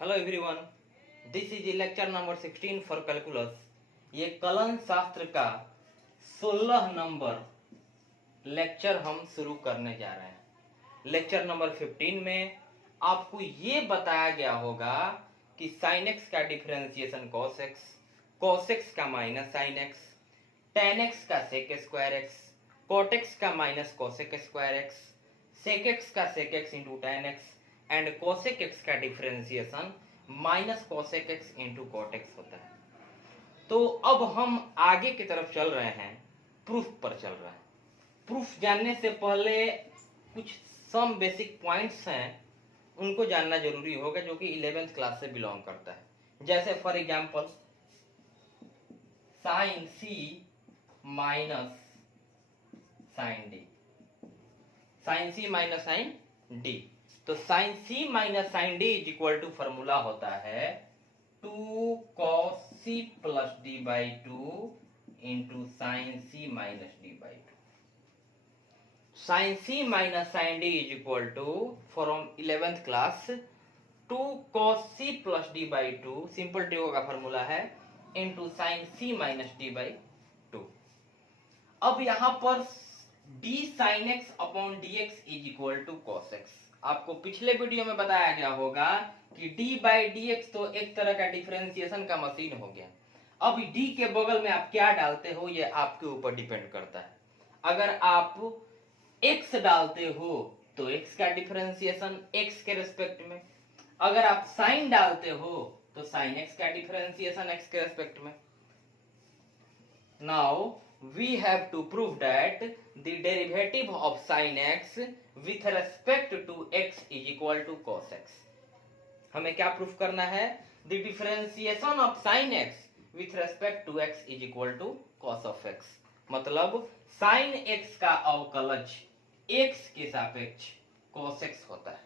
Hello everyone, this is lecture number 16 for calculus. ये kiln शास्त्र का 16 नंबर लेक्चर हम शुरू करने जा रहे हैं। लेक्चर नंबर 15 में आपको ये बताया गया होगा कि साइन एक्स का differentiation cos X, cos X का minus sine X, tan X का sec square X, cot X का minus cosec square X, sec X का sec X into tan X and cosec X का differentiation minus cosec X into cot X होता है। तो अब हम आगे की तरफ चल रहे हैं, प्रूफ पर चल रहे हैं। प्रूफ जानने से पहले कुछ सम बेसिक पॉइंट्स हैं, उनको जानना जरूरी होगा, जो कि 11th क्लास से बिलोंग करता है। जैसे for example sine C minus sine D, sine C minus sine D. तो sine C minus sine D is equal to formula होता है 2 cos c plus D by two into sine C minus D by two. Sine C minus sine D is equal to from 11th class 2 cos c plus D by two, simple trigo का formula है, into sine C minus D by two. अब यहां पर d sin x upon dx is equal to cos x। आपको पिछले video में बताया गया होगा कि d बाई dx तो एक तरह का डिफरेंशिएशन का मशीन हो गया। अब d के बगल में आप क्या डालते हो ये आपके ऊपर डिपेंड करता है। अगर आप x डालते हो तो x का डिफरेंशिएशन x के रेस्पेक्ट में, अगर आप साइन डालते हो तो साइन x का डिफरेंशिएशन x के रेस्पेक्ट में। Now we have to prove that the derivative of sin x with respect to x is equal to cos x। हमें क्या प्रूफ करना है? The differentiation of sin x with respect to x is equal to cos of x। मतलब sin x का अवकलज x के सापेक्ष cos x होता है।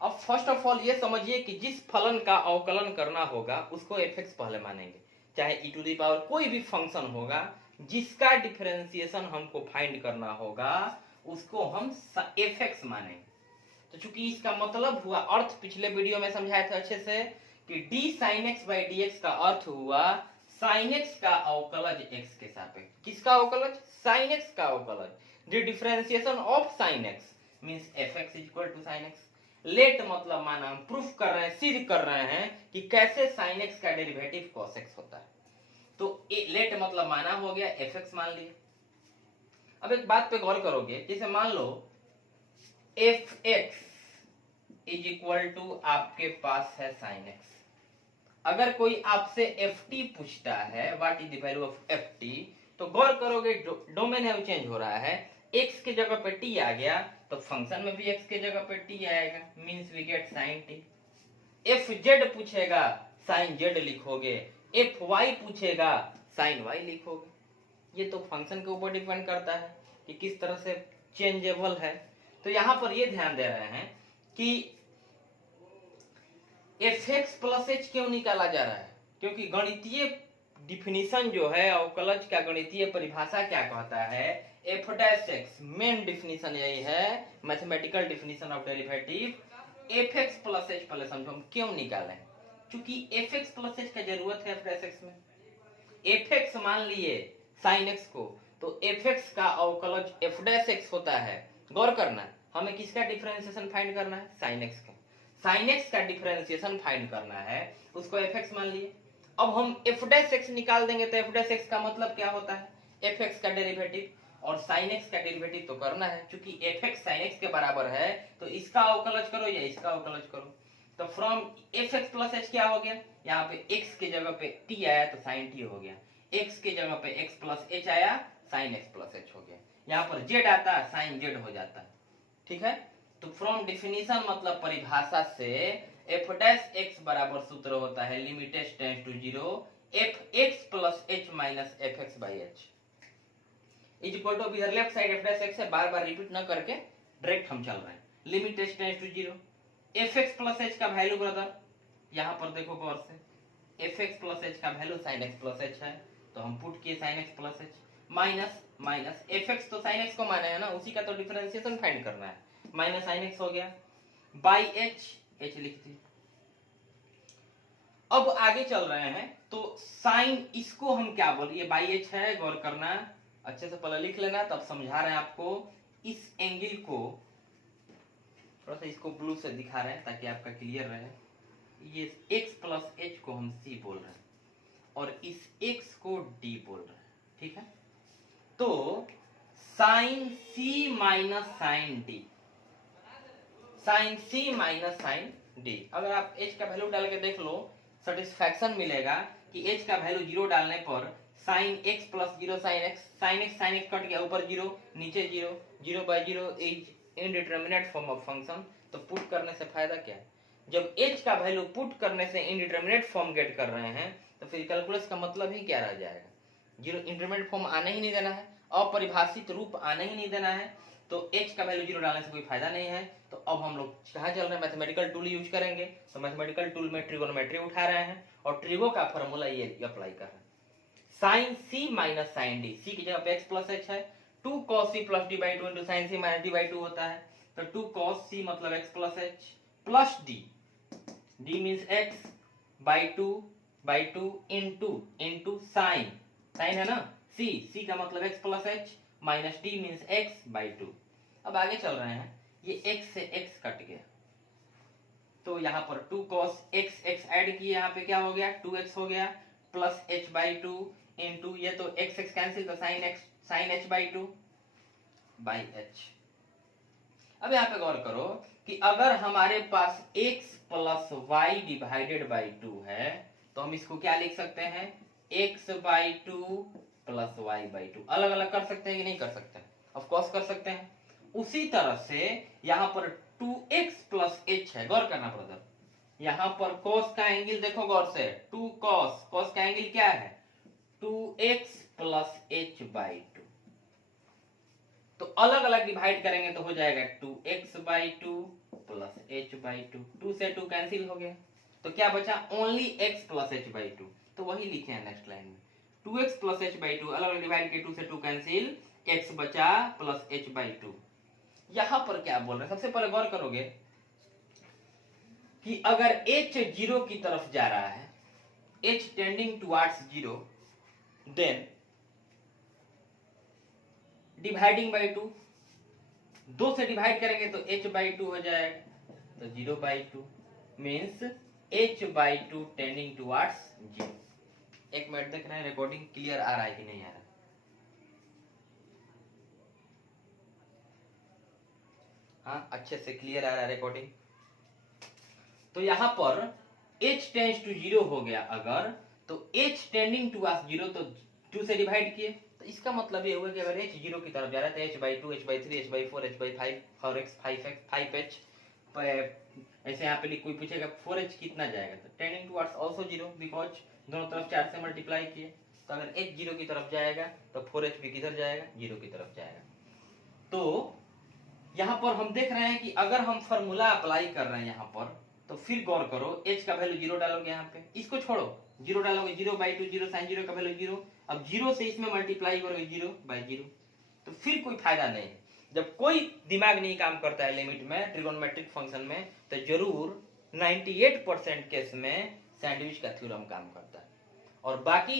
अब फर्स्ट ऑफ ऑल ये समझिए कि जिस फलन का अवकलन करना होगा उसको fx पहले मानेंगे, चाहे e टू दी पावर कोई भी फंक्शन होगा जिसका डिफरेंशिएशन हमको फाइंड करना होगा उसको हम fx मानेंगे। तो चूंकि इसका मतलब हुआ, अर्थ पिछले वीडियो में समझाया था अच्छे से कि d sin x by dx का अर्थ हुआ sin x का अवकलज x के सापेक्ष। किसका अवकलज? sin x का अवकलज। The differentiation of sin x means fx is equal to sin x। Let मतलब माना हम प्रूफ कर रहे हैं, सिद्ध कर रहे हैं कि कैसे sin x का डेरिवेटिव cos x होता है। तो लेट मतलब माना हो गया, fx मान लिए। अब एक बात पे गौर करोगे, जैसे मान लो fx इज इक्वल टू आपके पास है sin x। अगर कोई आपसे ft पूछता है what is the value of ft, तो गौर करोगे डोमेन है वो चेंज हो रहा है, x के जगह पे t आ गया तो फंक्शन में भी x के जगह पे t आएगा, means we get sin t। fz पूछेगा sin z लिखोगे, fy पूछेगा sin y लिखोगे। ये तो फंक्शन के ऊपर डिपेंड करता है कि किस तरह से चेंजेबल है। तो यहां पर ये ध्यान दे रहे हैं कि fx प्लस h क्यों निकाला जा रहा है, क्योंकि गणितीय डिफिनीशन जो है अवकलज का गणितीय परिभाषा क्या कहता है, f dash x, main definition यही है, mathematical definition of derivative. fx plus h पहले समझो हम क्यों निकालें, क्योंकि fx प्लस h का जरूरत है f डैश x में। fx मान लिए sin x को, तो fx का अवकलज f डैश x होता है। गौर करना, हमें किसका डिफरेंशिएशन फाइंड करना है? sin x का। sin x का डिफरेंशिएशन फाइंड करना है, उसको fx मान लिए। अब हम f डैश x निकाल देंगे तो f डैश x का मतलब क्या होता है? fx का डेरिवेटिव, और sin x का डेरिवेटिव तो करना है, क्योंकि fx sin x के बराबर है तो इसका अवकलज करो या इसका अवकलज करो। तो फ्रॉम fx प्लस h क्या हो गया, यहाँ पे x के जगह पे t आया तो sin t हो गया, x के जगह पे x प्लस h आया sin x प्लस h हो गया, यहाँ पर z आता sin z हो जाता है। ठीक है, तो फ्रॉम डिफिनीशन मतलब परिभाषा से f डैश x बराबर सूत्र होता है limit h tends to 0 fx plus h minus fx by h is equal to, इधर left side f dash x है, बार बार रिपीट न करके डायरेक्ट हम चल रहे हैं। Limit h tends to 0 fx plus h का वैल्यू ब्रदर यहाँ पर देखो गौर से, fx प्लस h का value sin x plus h है, तो हम पुट किए sin x plus h minus minus fx तो sin x को माना है ना, उसी का तो डिफरेंशिएशन फाइंड करना है, माइनस sin x हो गया बाई h h लिख दिए। अब आगे चल रहे हैं तो साइन इसको हम क्या बोल, ये बाई एच है, गौर करना, अच्छे से पहले लिख लेना, तब समझा रहे हैं आपको। इस एंगल को थोड़ा सा इसको ब्लू से दिखा रहे हैं ताकि आपका क्लियर रहे। ये x प्लस एच को हम c बोल रहे हैं और इस x को d बोल रहे हैं, ठीक है। तो sine c minus sine d, sine c minus sine d, अगर आप h का वैल्यू डाल के देख लो, सेटिस्फैक्शन मिलेगा कि h का वैल्यू 0 डालने पर sine x plus 0 sine x, sine x cut गया, ऊपर 0 नीचे 0, 0 by 0 is indeterminate form of function. तो पुट करने से फायदा क्या है, जब h का वैल्यू पुट करने से इनडिटरमिनेट फॉर्म गेट कर रहे हैं तो फिर कैलकुलस का मतलब ही क्या रह जाएगा, जीरो इंटरमीडिएट फॉर्म आने ही नहीं देना है, अपरिभाषित रूप आने ही नहीं देना है, तो h का वैल्यू 0 डालने से कोई फायदा नहीं है। तो अब हम लोग कहाँ चल रहे हैं, मैथमेटिकल टूल यूज करेंगे। तो मैथमेटिकल टूल में ट्रिगोनोमेट्री उठा रहे हैं और ट्रिगो का फॉर्मूला ये अप्लाई कर रहे हैं। Sine c minus sine d, c की जगह पे x प्लस h है, 2 cos c plus d by 2 into sine c minus d by 2 होता है। तो 2 cos c मतलब x plus h plus d, d means x by 2 into sine, sine है ना, c का मतलब x plus h minus d means x by 2। अब आगे चल रहे हैं, ये x से x कट गया तो यहाँ पर 2 cos x ऐड किए, यहाँ पे क्या हो गया 2x हो गया प्लस h बाई 2 इंटू ये तो x कैंसिल, तो sine h by 2 by h। अब यहाँ पे गौर करो कि अगर हमारे पास x plus y divided by 2 है तो हम इसको क्या लिख सकते हैं, x by 2 plus y by 2। अलग अलग कर सकते हैं कि नहीं कर सकते, ऑफ कोर्स कर सकते हैं। उसी तरह से यहाँ पर 2x प्लस h है, गौर करना ब्रदर, यहाँ पर cos का एंगल देखो गौर से, 2 cos का एंगल क्या है 2x प्लस h बाई 2। तो अलग अलग डिवाइड करेंगे तो हो जाएगा 2x by 2 plus h by 2, 2 से 2 कैंसिल हो गया, तो क्या बचा only x plus h by 2। तो वही लिखे हैं नेक्स्ट लाइन में, 2x प्लस h बाई 2, अलग अलग डिवाइड किए, 2 से 2 कैंसिल, x बचा प्लस h बाई 2। यहां पर क्या बोल रहे हैं, सबसे पहले गौर करोगे कि अगर h 0 की तरफ जा रहा है, h tending towards 0, then dividing by 2, 2 से डिवाइड करेंगे तो h बाई 2 हो जाएगा, तो 0 by 2 means h by 2 tending towards 0। एक मिनट देख रहे हैं रिकॉर्डिंग क्लियर आ रहा है कि नहीं आ रहा, हाँ अच्छे से क्लियर आ रहा है रिकॉर्डिंग। तो यहां पर h टेंड्स टू 0 हो गया अगर, तो h टेंडिंग टुवर्ड्स 0, तो 2 से डिवाइड किए, तो इसका मतलब ये हुआ कि अगर h 0 की तरफ जा रहा है तो h by 2, h by 3, h by 4, h by 5, 4x 5h, ऐसे यहाँ पे कोई पूछेगा 4h कितना जाएगा, तो टेंडिंग टुवर्ड्स आल्सो 0 बिकॉज दोनों तरफ 4 से मल्टीप्लाई किए, तो अगर h 0 की तरफ जाएगा तो 4h भी किधर जाएगा 0 की तरफ जाएगा। तो यहाँ पर हम देख रहे हैं कि अगर हम फॉर्मूला अप्लाई कर रहे हैं यहाँ पर, तो फिर गौर करो h का वैल्यू 0 डालोगे, यहाँ पे इसको छोड़ो 0 डालोगे, 0 बाई 2 0 साइन 0 का वैल्यू 0, अब 0 से इसमें मल्टीप्लाई करोगे 0 बाई 0, तो फिर कोई फायदा नहीं है। जब कोई दिमाग नहीं काम करता है लिमिट में ट्रिगोनोमेट्रिक फंक्शन में, तो जरूर 98% केस में सैंडविच का थ्योरम काम करता है, और बाकी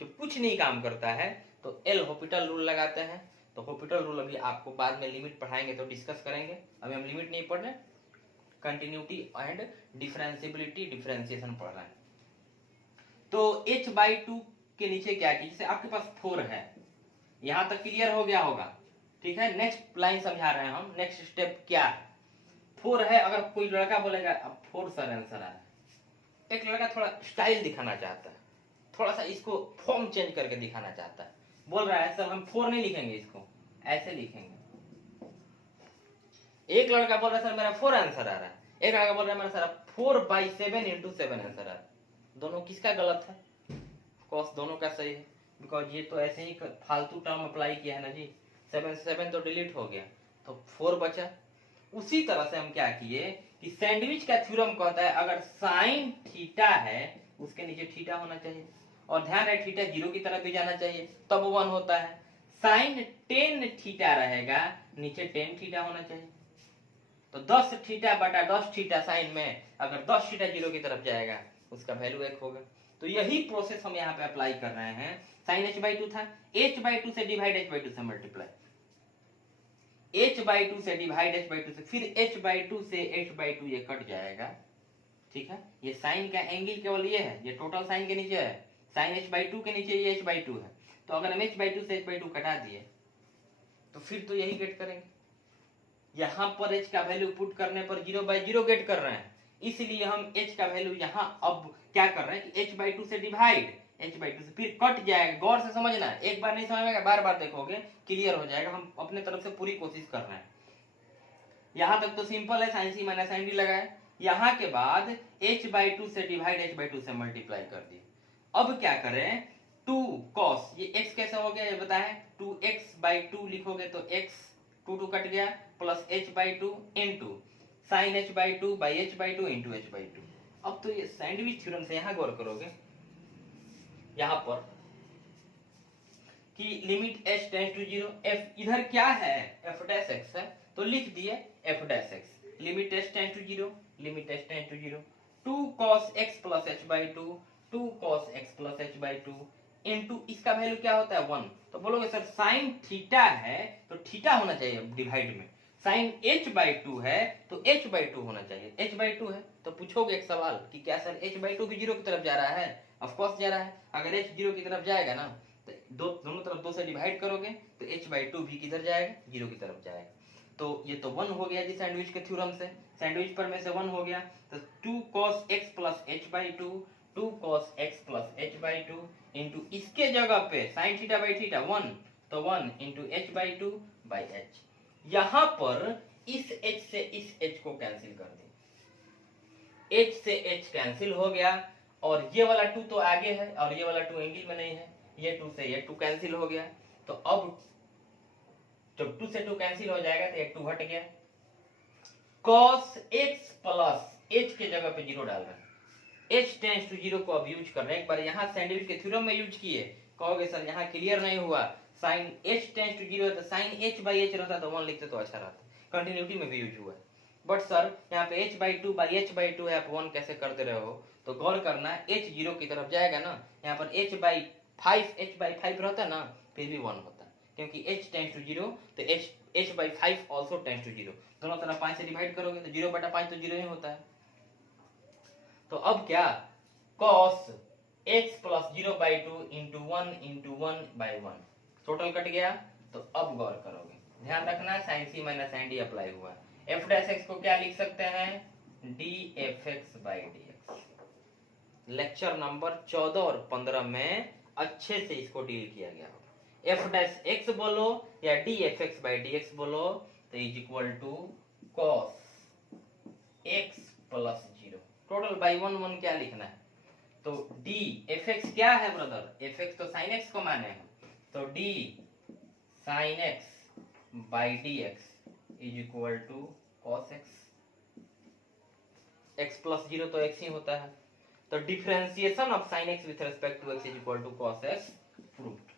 जो कुछ नहीं काम करता है तो एल हॉपिटल रूल लगाते हैं। तो हॉपिटल रूल अभी आपको बाद में लिमिट पढ़ाएंगे तो डिस्कस करेंगे, अभी हम लिमिट नहीं पढ़ रहे, कंटिन्यूटी एंड डिफरेंशिएबिलिटी डिफरेंशिएशन पढ़ रहे हैं। तो h बाई 2 के नीचे क्या की, जैसे आपके पास 4 है, यहां तक क्लियर हो गया होगा, ठीक है। नेक्स्ट लाइन समझा रहे हैं हम, नेक्स्ट स्टेप क्या है, 4 है, अगर कोई लड़का बोलेगा अब 4 सर आंसर आ रहा है, एक लड़का थोड़ा स्टाइल दिखाना चाहता है, थोड़ा सा इसको फॉर्म चेंज करके दिखाना चाहता है, बोल रहा है सर हम 4 नहीं लिखेंगे, इसको ऐसे लिखेंगे। एक लड़का बोल रहा है सर मेरा 4 आंसर आ रहा है, एक लड़का बोल रहा है मेरा सर 4 बाई 7 इंटू 7 आंसर आ रहा है। दोनों किसका गलत है, ऑफकोर्स दोनों का सही है, बिकॉज ये तो ऐसे ही फालतू टर्म अप्लाई किया है ना जी, 7 से 7 तो डिलीट हो गया, तो 4 बचा। उसी तरह से हम क्या किए कि सैंडविच का थ्योरम कहता है अगर साइन थीटा है उसके नीचे थीटा होना चाहिए, और ध्यान रहे थीटा 0 की तरफ भी जाना चाहिए तब 1 होता है, साइन 10 थीटा रहेगा नीचे 10 थीटा होना चाहिए। तो 10 थीटा बटा 10 थीटा साइन में अगर 10 थीटा 0 की तरफ जाएगा उसका वैल्यू 1 होगा। तो यही प्रोसेस हम यहाँ पे अप्लाई कर रहे हैं। साइन h/2 था, h/2 से डिवाइड h/2 से मल्टीप्लाई, h/2 से डिवाइड h/2 से, फिर h/2 से h/2 ये कट जाएगा, ठीक है। ये साइन का एंगल केवल ये है, ये टोटल साइन के नीचे है, साइन h/2 के नीचे ये h/2 है। तो अगर हम h/2 से h/2 कटा दिए तो फिर तो यही गेट करेंगे। यहां पर h का वैल्यू पुट करने पर 0/0 गेट कर रहे हैं, इसलिए हम h का वैल्यू यहां अब क्या कर रहे हैं कि h/2 से डिवाइड, h/2 से फिर कट जाएगा। गौर से समझना, एक बार नहीं समझ में आएगा, बार बार देखोगे क्लियर हो जाएगा। हम अपने तरफ से पूरी कोशिश कर रहे हैं। यहां तक तो सिंपल है, sin c minus sin d लगाए। यहां के बाद h/2 से डिवाइड h/2 से मल्टीप्लाई कर दिए। अब क्या करें, 2 cos, ये x कैसे हो गया ये बताएं, 2x/2 लिखोगे तो x 2 कट गया, plus h/2 into sine h/2 by h/2 into h/2। अब तो ये सैंडविच थ्योरम से यहां गौर करोगे, यहां पर कि limit h tends to 0, f इधर क्या है f डैश x है तो लिख दिए f dash x, limit h tends to 0, limit h tends to 0, 2 cos x plus h/2, 2 cos x plus h/2 into इसका वैल्यू क्या होता है 1। तो बोलोगे सर साइन थीटा है तो थीटा होना चाहिए डिवाइड में, साइन h/2 है तो h/2 होना चाहिए, h/2 है तो पूछोगे एक सवाल कि क्या सर h/2 भी 0 की तरफ जा रहा है, ऑफ कोर्स जा रहा है। अगर h 0 की तरफ जाएगा ना तो दोनों तरफ 2 से डिवाइड करोगे तो h/2 भी किधर जाएगा, 0 की तरफ जाएगा। तो ये तो 1 हो गया जी सैंडविच के थ्योरम से, सैंडविच पर में से 1 हो गया। तो 2 cos x plus h/2, 2 cos x plus h/2 into इसके जगह पे sin थीटा बाई थीटा 1, तो 1 इंटू h/2 बाई h। यहां पर इस h से इस h को कैंसिल कर दे, h से h कैंसिल हो गया, और ये वाला 2 तो आगे है और ये वाला 2 एंगल में नहीं है, ये 2 से ये 2 कैंसिल हो गया। तो अब जब 2 से 2 कैंसिल हो जाएगा तो एक 2 हट गया, cos x प्लस h के जगह पे 0 डाल रहे हैं, h टेंड्स टू 0 को अब यूज कर रहे हैं। एक बार यहाँ सैंडविच के थ्योरम में यूज किए, कहोगे सर यहाँ क्लियर नहीं हुआ, साइन h टेंड्स टू 0 है तो साइन h/h रहता तो 1 लिखते तो अच्छा रहता, कंटिन्यूटी में भी यूज हुआ है। बट सर यहाँ पे h/2 बाई h/2 है, आप 1 कैसे कर दे रहे हो, तो गौर करना h 0 की तरफ जाएगा ना, यहाँ पर h/5 रहता ना फिर भी 1 होता, क्योंकि h टेंड्स टू 0 तो h/5 ऑल्सो टेंड्स टू 0, दोनों तरफ 5 से डिवाइड करोगे तो 0/5 तो 0 ही होता है। तो अब क्या, cos x plus 0/2 into 1 into 1/1 total cut गया। तो अब गौर करोगे, ध्यान रखना sine c minus sine d apply हुआ, f डैश x को क्या लिख सकते हैं, dfx/dx। लेक्चर नंबर 14 और 15 में अच्छे से इसको डील किया गया होगा। f डैश x बोलो या dfx/dx बोलो तो is equal to cos x plus 0, total by 1 क्या लिखना है, तो d fx क्या है ब्रदर, fx तो sin x को माने हैं, तो d sin x by dx is equal to cos x, x plus 0 तो x ही होता है, तो differentiation of sin x with respect to x is equal to cos x proved.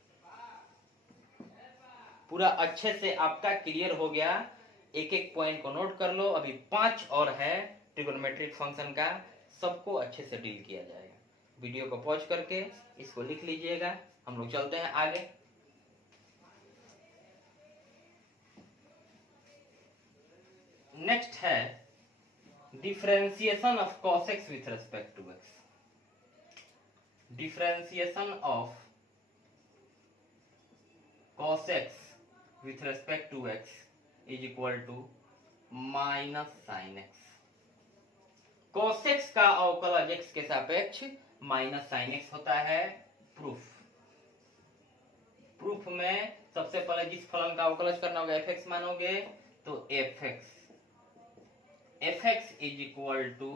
पूरा अच्छे से आपका क्लियर हो गया, एक एक पॉइंट को नोट कर लो, अभी 5 और है ट्रिगोनोमेट्रिक फंक्शन का, सबको अच्छे से डील किया जाएगा। वीडियो को पॉज करके इसको लिख लीजिएगा, हम लोग चलते हैं आगे। नेक्स्ट है differentiation of cos x with respect to x, differentiation of cos x with respect to x is equal to minus sin x। cos x का अवकलज x के सापेक्ष माइनस sin x होता है। प्रूफ, प्रूफ में सबसे पहले जिस फलन का अवकलज करना होगा fx मानोगे, तो fx is equal to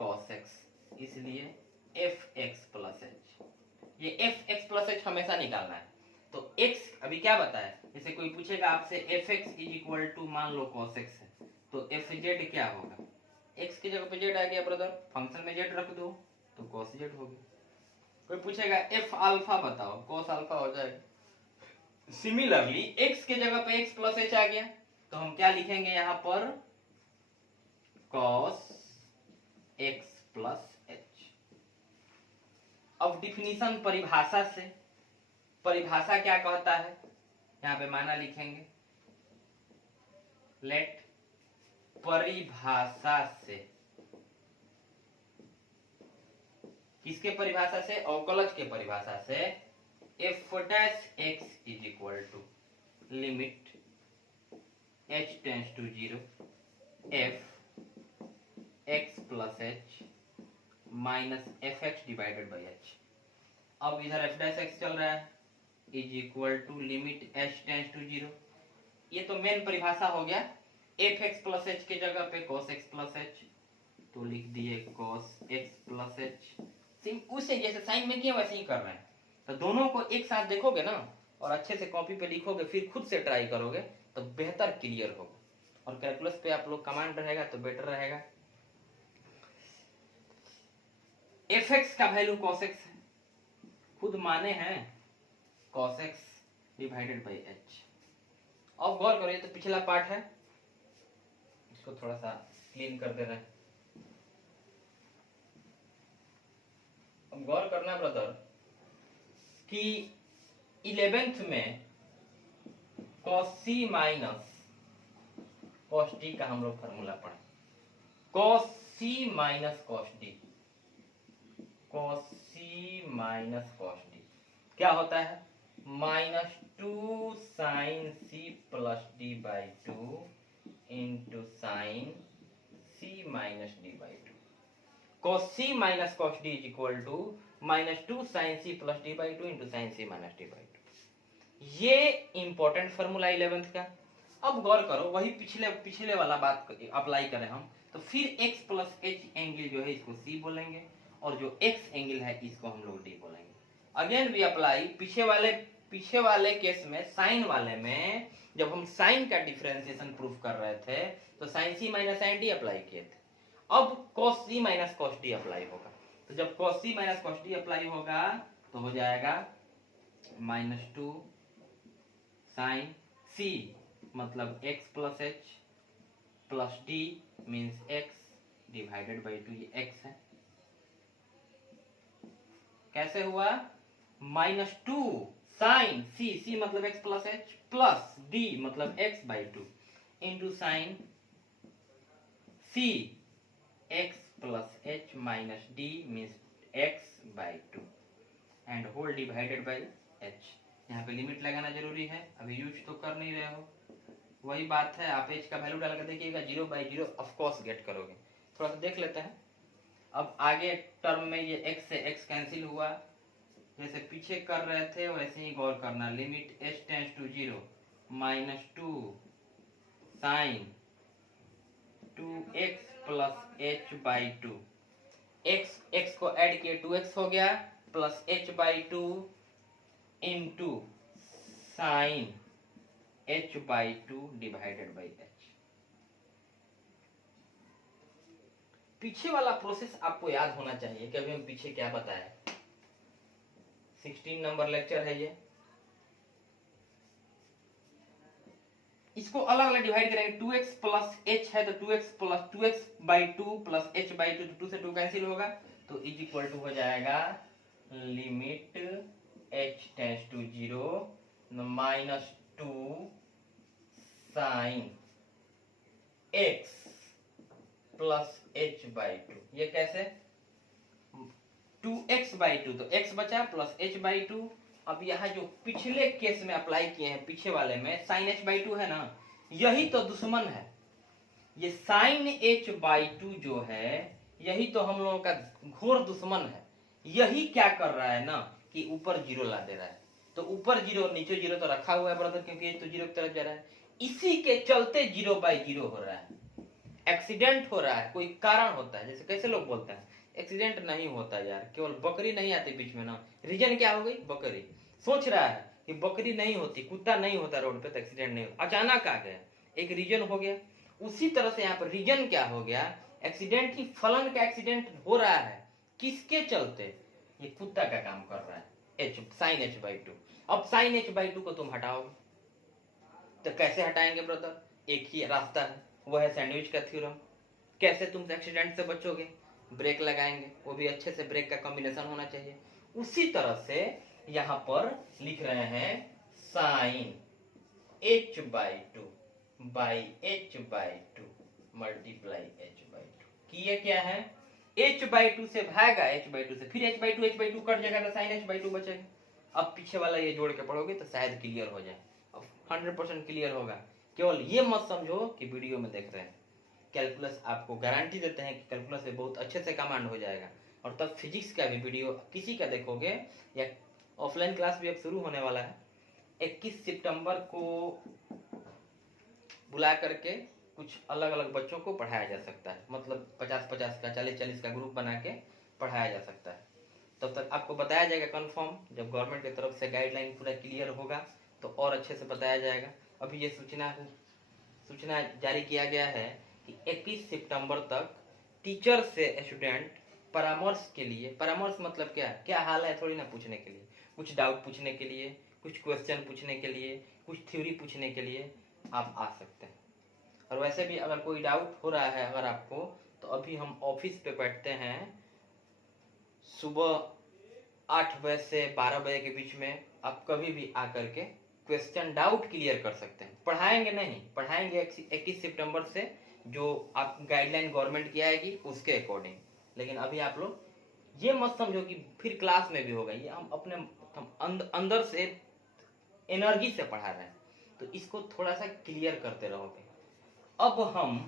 cos x, इसलिए fx प्लस h, ये fx प्लस h हमेशा निकालना है। तो x अभी क्या बताया, जैसे कोई पूछेगा आपसे fx इज इक्वल टू मान लो cos x है, तो fz क्या होगा, x की जगह पे z आ गया ब्रदर, फंक्शन में z रख दो तो cos z हो गया। कोई पूछेगा f अल्फा बताओ, cos अल्फा हो जाएगा। सिमिलरली x की जगह पे x प्लस h आ गया, तो हम क्या लिखेंगे यहाँ पर कॉस एक्स प्लस एच। अब डिफिनीशन परिभाषा से, परिभाषा क्या कहता है, यहां पे माना लिखेंगे, लेट परिभाषा से, किसके परिभाषा से, अवकलज के परिभाषा से, f dash x is equal to limit h tends to 0 f x plus h minus f x divided by h. अब इधर एफ डैश एक्स चल रहा है is equal to limit h tends to 0। ये तो मेन परिभाषा हो गया। एफ एक्स प्लस एच के जगह पे cos x प्लस एच, तो लिख दिए cos x प्लस एच। उसे जैसे साइन में किया वैसे ही कर रहे हैं, तो दोनों को एक साथ देखोगे ना और अच्छे से कॉपी पे लिखोगे, फिर खुद से ट्राई करोगे तो बेहतर क्लियर होगा। और कैलकुलस पे आप लोग कमांड रहेगा तो बेटर रहेगा। एफ एक्स का वैल्यू cos x है, खुद माने हैं cos x divided by h. अब गौर करो, ये तो पिछला पार्ट है, इसको थोड़ा सा क्लीन कर दे रहे हैं। अब गौर करना ब्रदर कि 11th में cos c minus cos d का हम लोग फॉर्मूला पढ़े। cos c minus cos d, cos c minus cos d क्या होता है, minus 2 sine c plus d by 2 into sine c minus d by 2। cos c minus cos d is equal to minus 2 sine c plus d by 2 into sine c minus d by 2। ये important formula 11th का। अब गौर करो, वही पिछले वाला बात apply करें हम, तो फिर x प्लस एच एंगल जो है इसको c बोलेंगे, और जो x एंगल है इसको हम लोग d बोलेंगे। अगेन भी अप्लाई, पीछे वाले केस में, साइन वाले में, जब हम साइन का डिफरेंशिएशन प्रूफ कर रहे थे तो sine c minus sine d apply किए थे। अब cos c minus cos d apply होगा, तो जब cos c minus cos d apply होगा तो हो जाएगा माइनस 2 साइन c मतलब x plus h plus d means x divided by 2, ये x है। कैसे हुआ, माइनस 2 साइन c मतलब x plus h plus d मतलब x by 2 into sine c x plus h minus d means x by 2 and whole divided by h। यहाँ पे limit लगाना जरूरी है, अभी यूज तो कर नहीं रहे हो। वही बात है, आप h का वैल्यू डाल कर देखिएगा 0 बाई 0 ऑफ कोर्स गेट करोगे। थोड़ा सा देख लेते हैं। अब आगे टर्म में ये x से x कैंसिल हुआ, जैसे पीछे कर रहे थे वैसे ही गौर करना। Limit h tends to 0 minus 2 sine 2x plus h by 2, x को ऐड किए 2x हो गया plus h by 2 into sine h by 2 divided by h। पीछे वाला प्रोसेस आपको याद होना चाहिए कि अभी हम पीछे क्या बताया। 16 नंबर लेक्चर है ये। इसको अलग अलग डिवाइड करेंगे। 2x प्लस h है तो 2x plus 2x by 2 plus h by 2, 2 से 2 कैंसिल होगा तो इज इक्वल टू हो जाएगा limit h tends to 0 minus 2 sine x plus h by 2। ये कैसे, 2x बाई 2 तो x बचा प्लस h बाई 2। अब यहाँ जो पिछले केस में अप्लाई किए हैं, पीछे वाले में साइन h बाई 2 है ना, यही तो दुश्मन है। ये साइन h बाई 2 जो है यही तो हम लोगों का घोर दुश्मन है। यही क्या कर रहा है ना कि ऊपर 0 ला दे रहा है। तो ऊपर 0 नीचे 0 तो रखा हुआ है ब्रदर, क्योंकि ये तो 0 की तरफ जा रहा है। इसी के चलते 0 बाई 0 हो रहा है, एक्सीडेंट हो रहा है, कोई कारण होता है। जैसे कैसे लोग बोलते हैं एक्सीडेंट नहीं होता यार, केवल बकरी नहीं आती बीच में ना। रीजन क्या हो गई, बकरी। सोच रहा है कि बकरी नहीं होती, कुत्ता नहीं होता रोड पे तो एक्सीडेंट नहीं होता, अचानक आ गया, एक रीजन हो गया। उसी तरह से यहाँ पर रीजन क्या हो गया, एक्सीडेंट ही फलन का एक्सीडेंट हो रहा है। किसके चलते, ये कुत्ता का काम कर रहा है, एच साइन h बाई 2। अब साइन h बाई 2 को तुम हटाओगे तो कैसे हटाएंगे ब्रदर, एक ही रास्ता है, वो है सैंडविच का थ्योरम। कैसे तुम एक्सीडेंट से बचोगे, ब्रेक लगाएंगे, वो भी अच्छे से ब्रेक का कॉम्बिनेशन होना चाहिए। उसी तरह से यहाँ पर लिख रहे हैं sign h/2 by h/2 multiply h/2 कि ये क्या है, h/2 से भागा h/2 से, फिर h/2 कट जाएगा तो साइन h/2 बचेगा। अब पीछे वाला ये जोड़ के पढ़ोगे तो शायद क्लियर हो जाए, अब 100% क्लियर होगा। केवल ये मत समझो कि वीडियो में देख रहे हैं, कैलकुलस आपको गारंटी देते हैं कि कैलकुलस से बहुत अच्छे से कमांड हो जाएगा। और तब फिजिक्स का भी वीडियो किसी का देखोगे, या ऑफलाइन क्लास भी अब शुरू होने वाला है, 21 सितंबर को बुला करके कुछ अलग अलग बच्चों को पढ़ाया जा सकता है, मतलब 50-50 का 40-40 का ग्रुप बना के पढ़ाया जा सकता है। तब तक आपको बताया जाएगा कंफर्म, जब गवर्नमेंट की तरफ से गाइडलाइन पूरा क्लियर होगा तो और अच्छे से बताया जाएगा। अभी ये सूचना जारी किया गया है कि 21 सितंबर तक टीचर से स्टूडेंट परामर्श के लिए, परामर्श मतलब क्या हाल है थोड़ी ना पूछने के लिए, कुछ डाउट पूछने के लिए, कुछ क्वेश्चन पूछने के लिए, कुछ थ्योरी पूछने के लिए आप आ सकते हैं। और वैसे भी अगर कोई डाउट हो रहा है अगर आपको, तो अभी हम ऑफिस पे बैठते हैं सुबह 8 बजे से 12 बजे के बीच में, आप कभी भी आकर के क्वेश्चन डाउट क्लियर कर सकते हैं। पढ़ाएंगे नहीं, पढ़ाएंगे 21 सितंबर से जो आप गाइडलाइन गवर्नमेंट की आएगी उसके अकॉर्डिंग। लेकिन अभी आप लोग ये मत समझो कि फिर क्लास में भी होगा, ये हम अपने अंदर से एनर्जी से पढ़ा रहे हैं, तो इसको थोड़ा सा क्लियर करते रहोगे। अब हम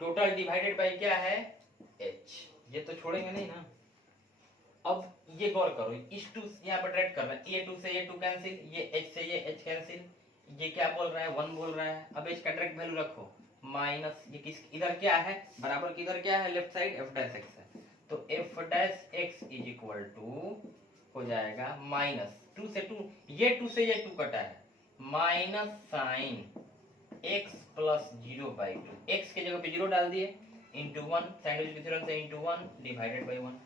टोटल डिवाइडेड बाय क्या है, h, ये तो छोड़ेंगे नहीं ना। अब ये गौर करो, इस टू यहाँ पर डायरेक्ट करना है, ये टू से ये टू कैंसिल, ये h से ये h कैंसिल, ये क्या बोल रहा है 1 बोल रहा है। अब h का डायरेक्ट वैल्यू रखो, माइनस ये किस इधर क्या है, बराबर की इधर क्या है, लेफ्ट साइड f' x है, तो f' x is equal to हो जाएगा माइनस 2 से 2, ये 2 से ये 2 कटा है, minus sine x plus 0/2, x के जगह पे 0 डाल दिए, इंटू 1, सैंडविच की थ्योरम से इंटू 1 डिवाइडेड बाई 1।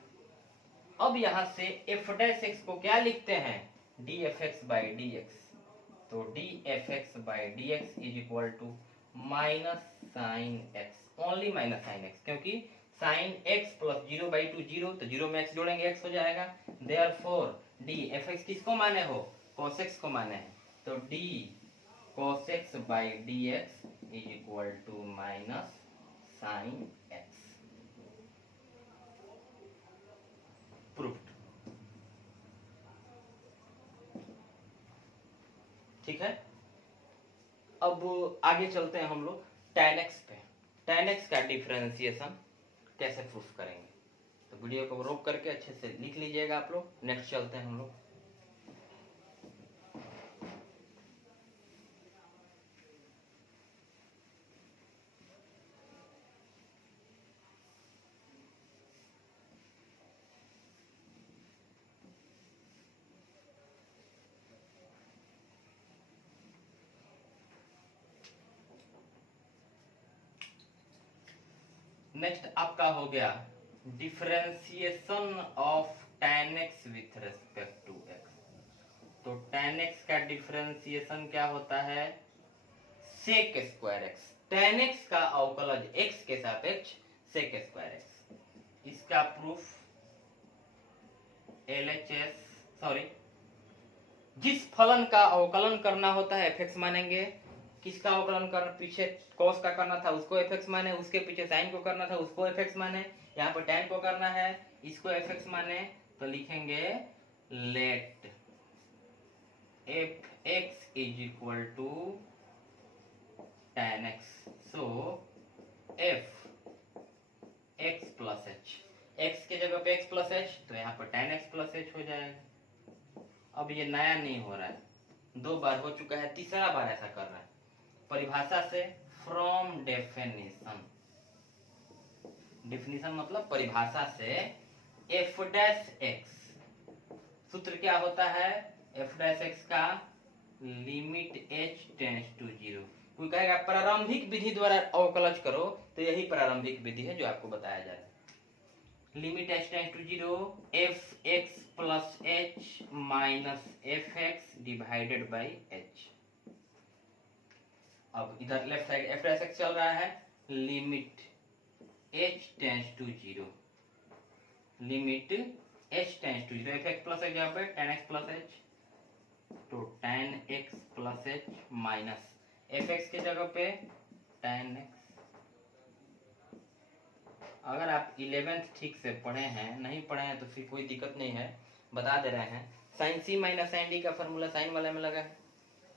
अब यहां से f' को क्या लिखते हैं, dfx/dx, तो dfx/dx is equal to minus sine x, only minus sine x, क्योंकि साइन x प्लस 0/2 0, तो 0 में x जोड़ेंगे x हो जाएगा। देयरफॉर dfx किसको माने हो, cos x को माने हैं, तो d cos x/dx is equal to minus sine x। Proofed. ठीक है, अब आगे चलते हैं हम लोग tan x पे। tan x का डिफरेंशिएशन कैसे प्रूफ करेंगे, तो वीडियो को रोक करके अच्छे से लिख लीजिएगा आप लोग। नेक्स्ट चलते हैं हम लोग। नेक्स्ट आपका हो गया differentiation of tan x with respect to x। तो tan x का डिफरेंशिएशन क्या होता है, sec square x, tan x का अवकलज x के सापेक्ष sec स्क्वायर x। इसका प्रूफ LHS, सॉरी, जिस फलन का अवकलन करना होता है fx मानेंगे, किसका अवकलन कर, पीछे cos का करना था उसको fx माने, उसके पीछे sin को करना था उसको fx माने, यहाँ पर tan को करना है इसको fx माने, तो लिखेंगे let fx is equal to tan x, so f x plus h, x के जगह पे x प्लस h, तो यहाँ पर tan x प्लस h हो जाएगा। अब ये नया नहीं हो रहा है, 2 बार हो चुका है, तीसरा बार ऐसा कर रहा है। परिभाषा से फ्रॉम डेफिनेशन, डेफिनेशन मतलब परिभाषा से f'(x), सूत्र क्या होता है f'(x) का लिमिट h टेंड्स टू 0। कोई कहेगा प्रारंभिक विधि द्वारा अवकलज करो, तो यही प्रारंभिक विधि है जो आपको बताया जा रहा है। Limit h tends to 0, fx plus h minus fx divided by h। अब इधर लेफ्ट साइड f' चल रहा है, limit h tends to 0, limit h tends to 0, f x plus h यहाँ पे tan x प्लस एच, तो tan x plus h minus f x के जगह पे tan x। अगर आप 11th ठीक से पढ़े हैं, नहीं पढ़े हैं तो फिर कोई दिक्कत नहीं है, बता दे रहे हैं। साइन सी माइनस साइन डी का फॉर्मूला साइन वाले में लगा है,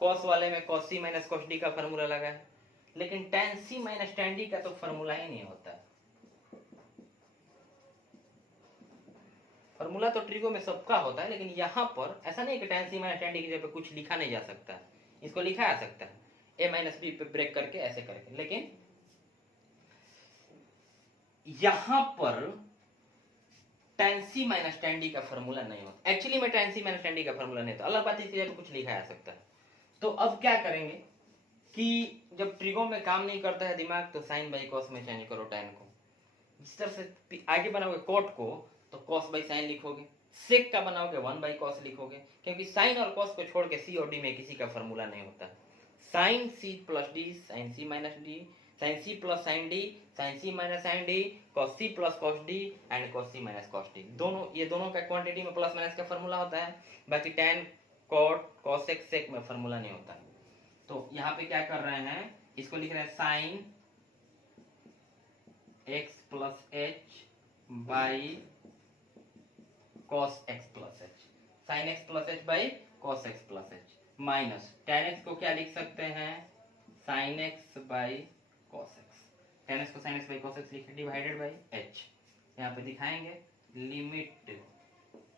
कॉस वाले में cos c minus cos D का फॉर्मूला लगा है, लेकिन tan सी माइनस tan डी का तो फॉर्मूला ही नहीं होता। फॉर्मूला तो ट्रिगो में सबका होता है, लेकिन यहाँ पर ऐसा नहीं कि tan सी माइनस tan डी की जगह पे कुछ लिखा नहीं जा सकता, इसको लिखा जा सकता है a माइनस बी पे ब्रेक करके ऐसे करके, लेकिन यहां पर tan c minus tan d का फॉर्मूला नहीं होता। एक्चुअली में tan c minus tan d का फॉर्मूला नहीं होता, अलग बात इसकी जगह कुछ लिखा जा सकता है। तो अब क्या करेंगे कि जब ट्रिगो में काम नहीं करता है दिमाग, तो साइन बाई कॉस में चेंज करो tan को। जिस तरह से आगे बनाओगे कॉट को तो कॉस बाई साइन लिखोगे, सेक का बनाओगे 1 बाई कॉस लिखोगे, क्योंकि साइन और कॉस को छोड़ के सी और डी में किसी का फॉर्मूला नहीं होता। Sine c plus d sine C minus d, sine c plus sine D sine C minus sine d, cos c plus cos d and cos c minus cos d, दोनों ये दोनों का quantity में plus minus का formula होता है। बाकी tan cot cos x sec में फॉर्मूला नहीं होता। तो यहाँ पे क्या कर रहे हैं, इसको लिख रहे हैं sine x plus h by cos x plus h, sine x plus h by cos x plus h minus tan x को क्या लिख सकते हैं, sine x by cos x, tan x को sine x by cos x लिखे divided by h. यहाँ पे दिखाएंगे लिमिट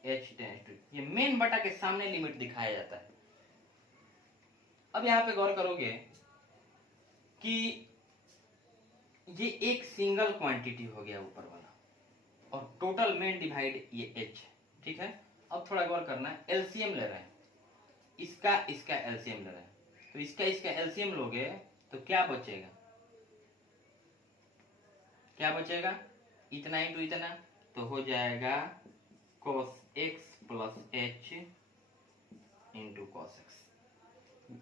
एच टेंस टू, ये मेन बटा के सामने लिमिट दिखाया जाता है। अब यहाँ पे गौर करोगे कि ये एक सिंगल क्वांटिटी हो गया ऊपर वाला, और टोटल मेन डिवाइड ये एच है, ठीक है। अब थोड़ा गौर करना है, एलसीएम ले रहे हैं, इसका इसका एलसीएम ले रहे हैं, तो इसका इसका एलसीएम लोगे तो क्या बचेगा, क्या बचेगा, इतना इंटू इतना, तो हो जाएगा cos x plus h into cos x.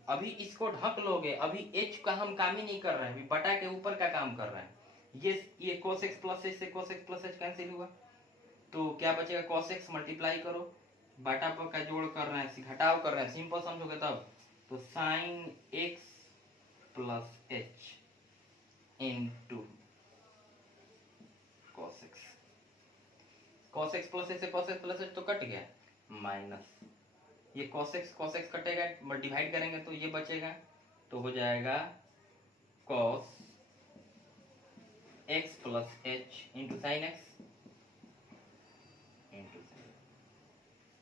अभी इसको ढक लोगे, अभी h का हम काम ही नहीं कर रहे हैं, अभी बटा के ऊपर का काम कर रहे हैं। ये cos x प्लस एच से cos x plus H cancel हुआ, तो क्या बचेगा, cos x मल्टीप्लाई करो, बटा पर का जोड़ कर रहे हैं, घटाव कर रहे हैं, सिंपल समझोगे तब, तो साइन x plus h into cos x, cos x plus h से cos x प्लस एच तो कट गया, माइनस ये cos x कटेगा, डिवाइड करेंगे तो ये बचेगा, तो हो जाएगा cos x plus h into sine x into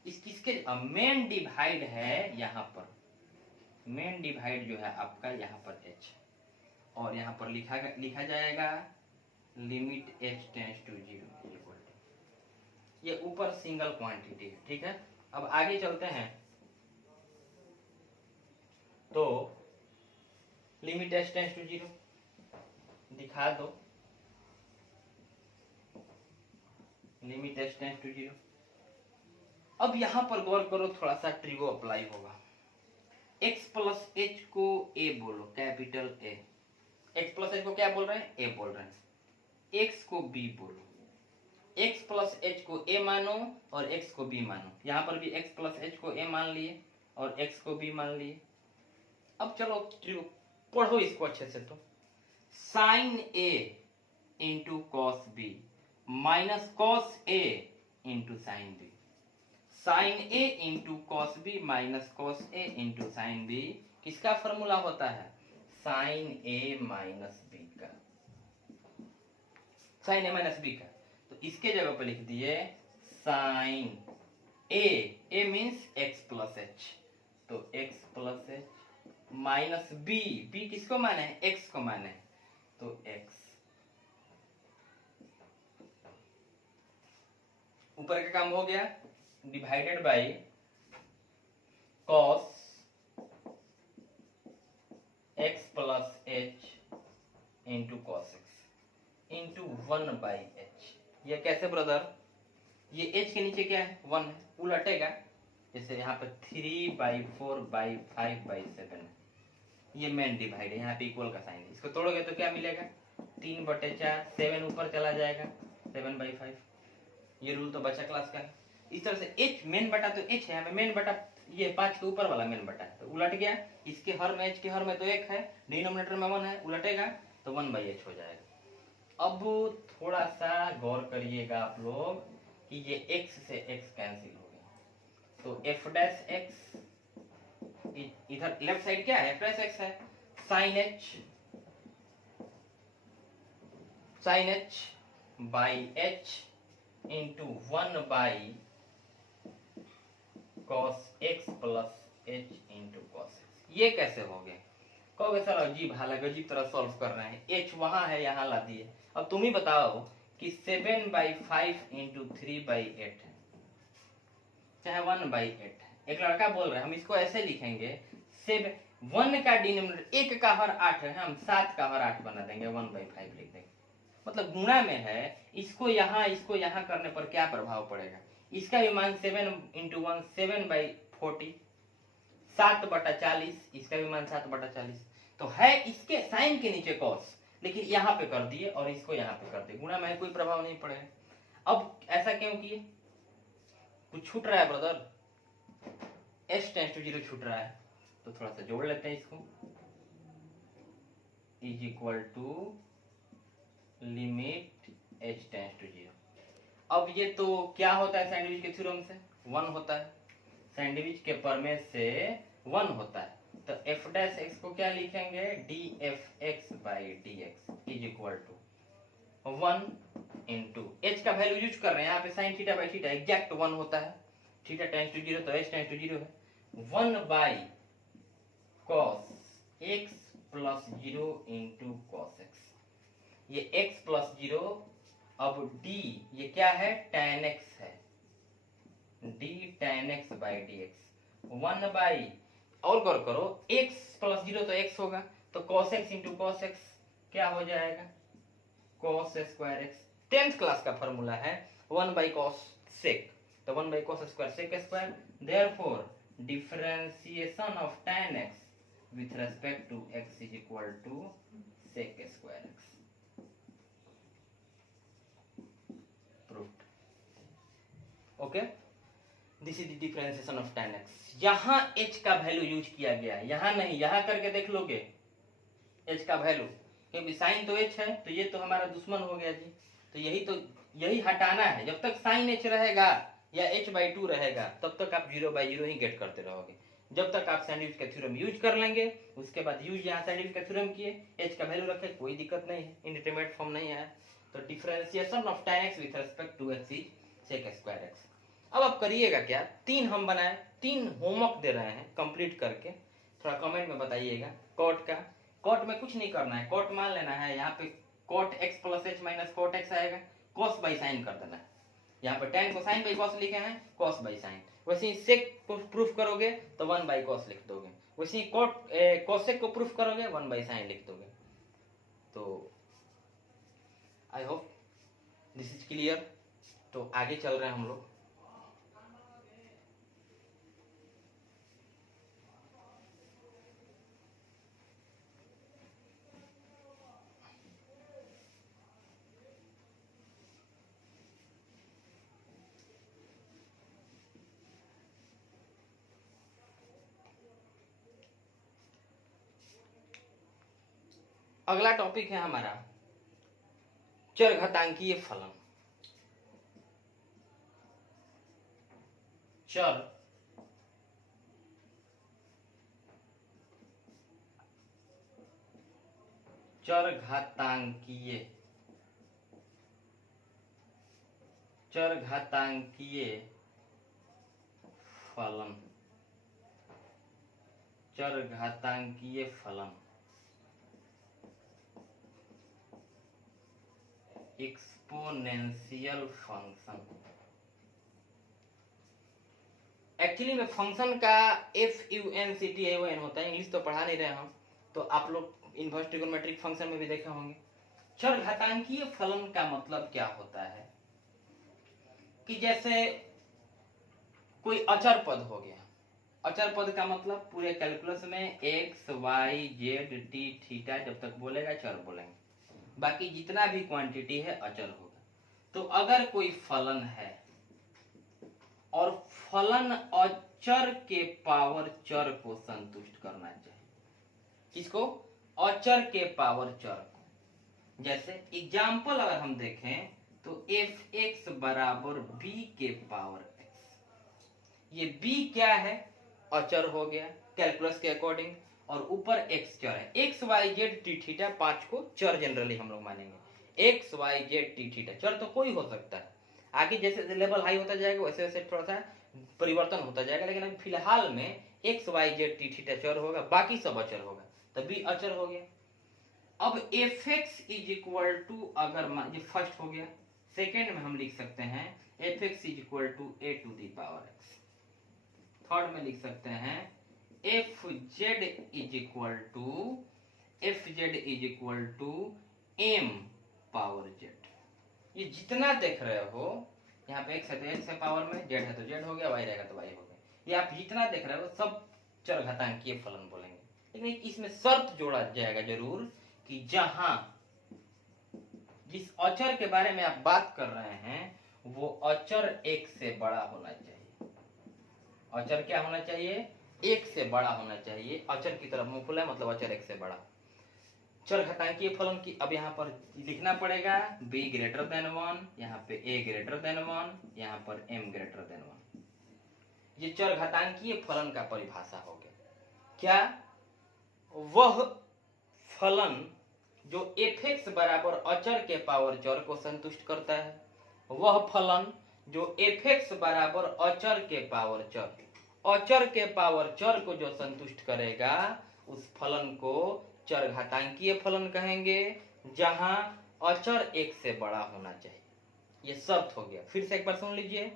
इस किसके मेन डिवाइड है, यहाँ पर मेन डिवाइड जो है आपका यहाँ पर h, और यहाँ पर लिखा जाएगा limit h tends to 0 equal to, ये ऊपर सिंगल क्वांटिटी है, ठीक है। अब आगे चलते हैं, तो लिमिट h टेंस टू 0 दिखा दो, लिमिट h टेंस टू 0। अब यहां पर गौर करो, थोड़ा सा ट्रिगो अप्लाई होगा, x प्लस एच को a बोलो, capital A, x plus H को क्या बोल रहे हैं, a बोल रहे हैं, x को b बोलो, x प्लस एच को a मानो और x को b मानो, यहां पर भी x प्लस एच को a मान लिए और x को b मान लिए। अब चलो पढ़ो इसको अच्छे से, तो sine a into cos b minus cos a into sine b, sine a into cos b minus cos a into sine b किसका फॉर्मूला होता है, साइन a माइनस बी का, साइन a माइनस बी का। तो इसके जगह पर लिख दिए sine a means x plus h, तो x plus h minus b, b किसको माने है, x को माने है, तो x ऊपर का काम हो गया, divided by cos x plus h into cos x into 1 by H. ये कैसे ब्रदर, ये h के नीचे क्या है 1 है, उलटेगा, जैसे यहाँ पे 3 बाई 4 बाई 5 बाई 7 है, ये मेन डिवाइड है, यहाँ पे इक्वल का साइन है, इसको तोड़ोगे तो क्या मिलेगा 3/4, 7 ऊपर चला जाएगा 7/5। ये रूल तो बचा क्लास का है। इस तरह से h मेन बटा तो h है, यहाँ पे मेन बटा ये 5 के ऊपर वाला मेन बटा है, तो उलट गया। इसके हर में h के हर में तो 1 है, डिनोमिनेटर में 1 है, उलटेगा तो 1/h हो जाएगा। अब थोड़ा सा गौर करिएगा आप लोग कि ये x से x कैंसिल हो गया, तो f डैश x इधर लेफ्ट साइड क्या है, प्लस x है, sin h by h into 1 cos x plus h into cos x। ये कैसे हो गए? कहोगे सर अजीब हालत अजीब तरह सॉल्व कर रहे हैं, h वहां है यहाँ ला दिए। अब तुम ही बताओ कि 7/5 इंटू 3/8 है, चाहे 1/8 है। एक लड़का बोल रहा है हम इसको ऐसे लिखेंगे, 1 का डिनोमिनेटर 1 का हर 8 है, हम 7 का हर 8 बना देंगे, 1/5 लिख देंगे। मतलब गुणा में है, इसको यहाँ करने पर क्या प्रभाव पड़ेगा? इसका भी मान 7 इंटू 1 7/40, 7/40, इसका भी मान 7/40। तो है इसके साइन के नीचे कॉस, लेकिन यहाँ पे कर दिए और इसको यहाँ पे कर दिए, गुणा में कोई प्रभाव नहीं पड़ेगा। अब ऐसा क्यों किए? कुछ छूट रहा है ब्रदर, h टेंस टू 0 छूट रहा है, तो थोड़ा सा जोड़ लेते हैं इसको, is equal to limit h tends to 0। अब ये तो क्या होता है सैंडविच के थ्योरम से? 1 होता है, सैंडविच के प्रमेय से 1 होता है, तो f डैश x को क्या लिखेंगे, dfx by dx is equal to 1 into h का वैल्यू यूज कर रहे हैं यहाँ पे, sine theta by theta exact 1 होता है, थीटा टेंस टू 0 तो h टेंस टू 0 है, 1 by cos x plus 0 into cos x। ये x प्लस 0, अब d ये क्या है, tan x है, d tan x by dx 1 by, और गौर करो x प्लस 0 तो x होगा, तो cos x into cos x क्या हो जाएगा, cos square x। 10th class का फॉर्मूला है 1 बाई cos sec, तो 1 by cos square sec square, therefore differentiation of tan x with respect to x is equal to sec square x। Okay, this is the differentiation of tan x। यहाँ h का value use किया गया है, यहाँ नहीं, यहाँ करके देख लोगे h का वैल्यू, क्योंकि साइन तो h है, तो ये तो हमारा दुश्मन हो गया जी, तो यही हटाना है। जब तक साइन h रहेगा या h/2 रहेगा तब तक आप 0/0 ही गेट करते रहोगे। जब तक आप सैंडविच का थ्योरम यूज कर लेंगे, उसके बाद यूज यहाँ सैंडविच का थ्योरम किए, h का वैल्यू रखे, कोई दिक्कत नहीं है, इंडिटरमिनेट फॉर्म नहीं आया, तो differentiation of tan x with respect to x is sec square x। अब आप करिएगा क्या, 3 हम बनाए, 3 होमवर्क दे रहे हैं, कंप्लीट करके थोड़ा कमेंट में बताइएगा। कॉट का, कॉट में कुछ नहीं करना है, कॉट मान लेना है, यहाँ पे cot x plus h minus cot x आएगा, कॉस बाई साइन कर देना है, यहाँ पे tan को साइन बाई कॉस लिखे हैं, कॉस बाई साइन। वैसे ही सेक को प्रूफ करोगे तो 1 बाई कॉस लिख दोगे, वैसे ही कोसेक को प्रूफ करोगे 1 बाई साइन लिख दोगे। तो I hope this is clear. तो आगे चल रहे हैं हम लोग। अगला टॉपिक है हमारा चरघातांकीय फलन। चरघातांकीय फलन, चरघातांकीय फलन, एक्सपोनेंशियल फंक्शन। एक्चुअली में फंक्शन का FUNCTION होता है, इंग्लिश तो पढ़ा नहीं रहे हम, तो आप लोग इनवर्स ट्रिगोनोमेट्रिक फंक्शन में भी देखे होंगे। चरघातांकीय फलन का मतलब क्या होता है कि जैसे कोई अचर पद हो गया, अचर पद का मतलब पूरे कैलकुलस में x y z t theta जब तक बोलेगा चर बोलेंगे, बाकी जितना भी क्वांटिटी है अचर होगा। तो अगर कोई फलन है और फलन अचर के पावर चर को संतुष्ट करना चाहिए, किसको? अचर के पावर चर को। जैसे एग्जाम्पल अगर हम देखें तो एफ एक्स बराबर बी के पावर एक्स। ये बी क्या है? अचर हो गया कैलकुलस के अकॉर्डिंग, और ऊपर एक्स चर है। X y z t theta 5 को चर जनरली हम लोग मानेंगे। X y z t theta चर तो कोई हो सकता है, आगे जैसे लेवल हाई होता जाएगा वैसे वैसे थोड़ा सा परिवर्तन होता जाएगा, लेकिन अभी फिलहाल में x y z t theta चर होगा, बाकी सब अचर होगा, तभी अचर हो गया। अब f x is equal to, अगर ये फर्स्ट हो गया, सेकेंड में हम लिख सकते हैं f x is equal to a to the power x. Third में लिख सकते हैं f z is equal to m power z. ये जितना देख रहे हो, यहाँ पे एक्स है तो एक्स है पावर में, जेड है तो जेड हो गया, वाई रहेगा तो वाई हो गया। ये आप जितना देख रहे हो सब चरघातांकीय फलन बोलेंगे, लेकिन इसमें शर्त जोड़ा जाएगा जरूर कि जहां जिस अचर के बारे में आप बात कर रहे हैं वो अचर एक से बड़ा होना चाहिए। अचर क्या होना चाहिए? एक से बड़ा होना चाहिए। अचर की तरफ मुंह खुला है मतलब अचर एक से बड़ा। चरघातांकीय फलन की अब यहाँ पर लिखना पड़ेगा b ग्रेटर देन 1, यहाँ पे a ग्रेटर देन 1, यहाँ पर m ग्रेटर देन 1। ये चरघातांकीय फलन का परिभाषा हो गया। क्या? वह फलन जो f(x) बराबर अचर के पावर चर को संतुष्ट करता है, वह फलन जो f(x) बराबर अचर के पावर चर, अचर के पावर चर को जो संतुष्ट करेगा उस फलन को चरघातांकीय फलन कहेंगे, जहां अचर एक से बड़ा होना चाहिए। यह शर्त हो गया। फिर से एक बार सुन लीजिए,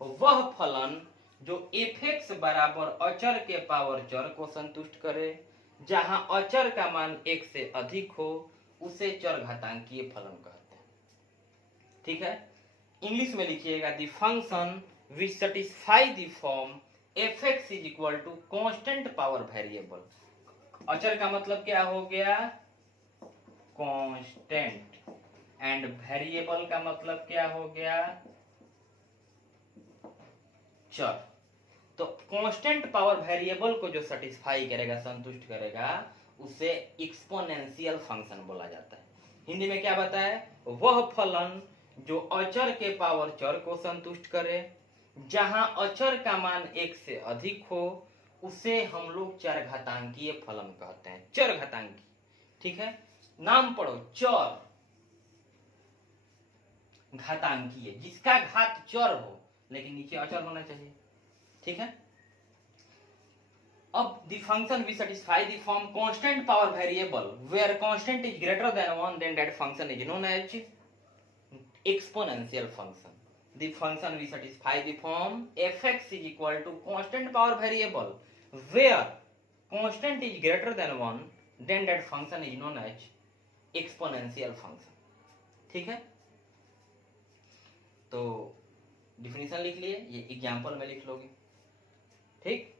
वह फलन जो f(x) बराबर अचर के पावर चर को संतुष्ट करे, जहां अचर का मान एक से अधिक हो, उसे चरघातांकीय फलन कहते हैं। ठीक है, इंग्लिश में लिखिएगा the function which satisfy the form f(x) is equal to constant power variable. अचर का मतलब क्या हो गया? कांस्टेंट। एंड वेरिएबल का मतलब क्या हो गया? चर। तो कांस्टेंट पावर वेरिएबल को जो सेटिस्फाई करेगा, संतुष्ट करेगा, उसे एक्सपोनेंशियल फंक्शन बोला जाता है। हिंदी में क्या बताए? वह फलन जो अचर के पावर चर को संतुष्ट करे, जहां अचर का मान एक से अधिक हो, उसे हम लोग चरघातांकीय फलन कहते हैं। चरघातांकी। ठीक है, नाम पढ़ो, चर घातांकीय, जिसका घात चर हो लेकिन नीचे अचर होना चाहिए। ठीक है, अब the function will satisfy the form constant power variable where constant is greater than 1, then that function is known as exponential function. The function will satisfy the form f(x) is equal to constant power variable where constant is greater than 1, then that function is known as exponential function. ठीक है, तो definition लिख लिए, ये example में लिख लोगे। ठीक,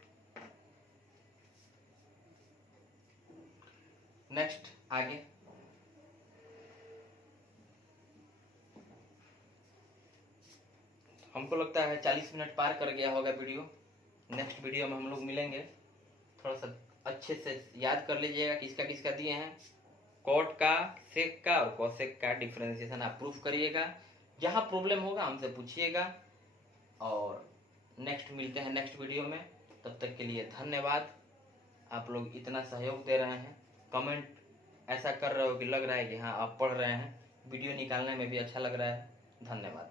नेक्स्ट आगे हमको लगता है 40 मिनट पार कर गया होगा वीडियो। नेक्स्ट वीडियो में हम लोग मिलेंगे। थोड़ा सा अच्छे से याद कर लीजिएगा किसका किसका दिए हैं। कॉट का, सेक का और कोसेक का डिफरेंशिएशन आप प्रूफ करिएगा। जहां प्रॉब्लम होगा हमसे पूछिएगा, और नेक्स्ट मिलते हैं नेक्स्ट वीडियो में। तब तक के लिए धन्यवाद। आप लोग इतना सहयोग दे रहे हैं, कमेंट ऐसा कर रहे हो कि लग रहा है कि हाँ आप पढ़ रहे हैं, वीडियो निकालने में भी अच्छा लग रहा है। धन्यवाद।